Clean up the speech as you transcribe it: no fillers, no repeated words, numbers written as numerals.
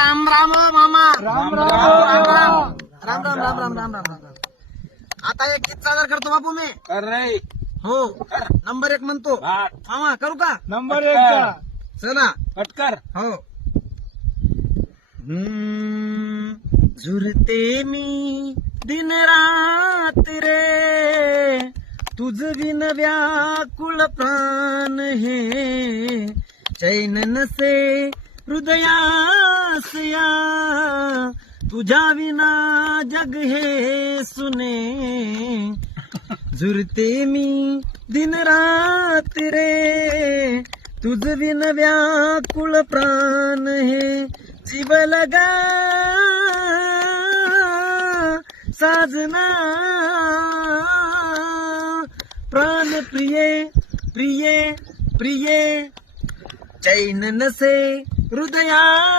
राम राम ओ मामा. राम राम राम. राम राम राम राम राम राम राम राम. आता एक गीत सादर करतो बापू मी. कर रे. हो, नंबर 1 म्हणतो. भात. मामा करू का? नंबर 1 का. चला. पटकर. हो. झुरते मी दिन रात रे, तुझ विन व्याकुळ प्राण हे, चैन नसे हृदयास या, तुझ्या विना जग हे सुने. झुरते मी दिन रात रे, तुझ विन व्याकुळ प्राण हे, जीव लगा साजना प्राण प्रिये प्रिये प्रिये, चैन नसे हृदया.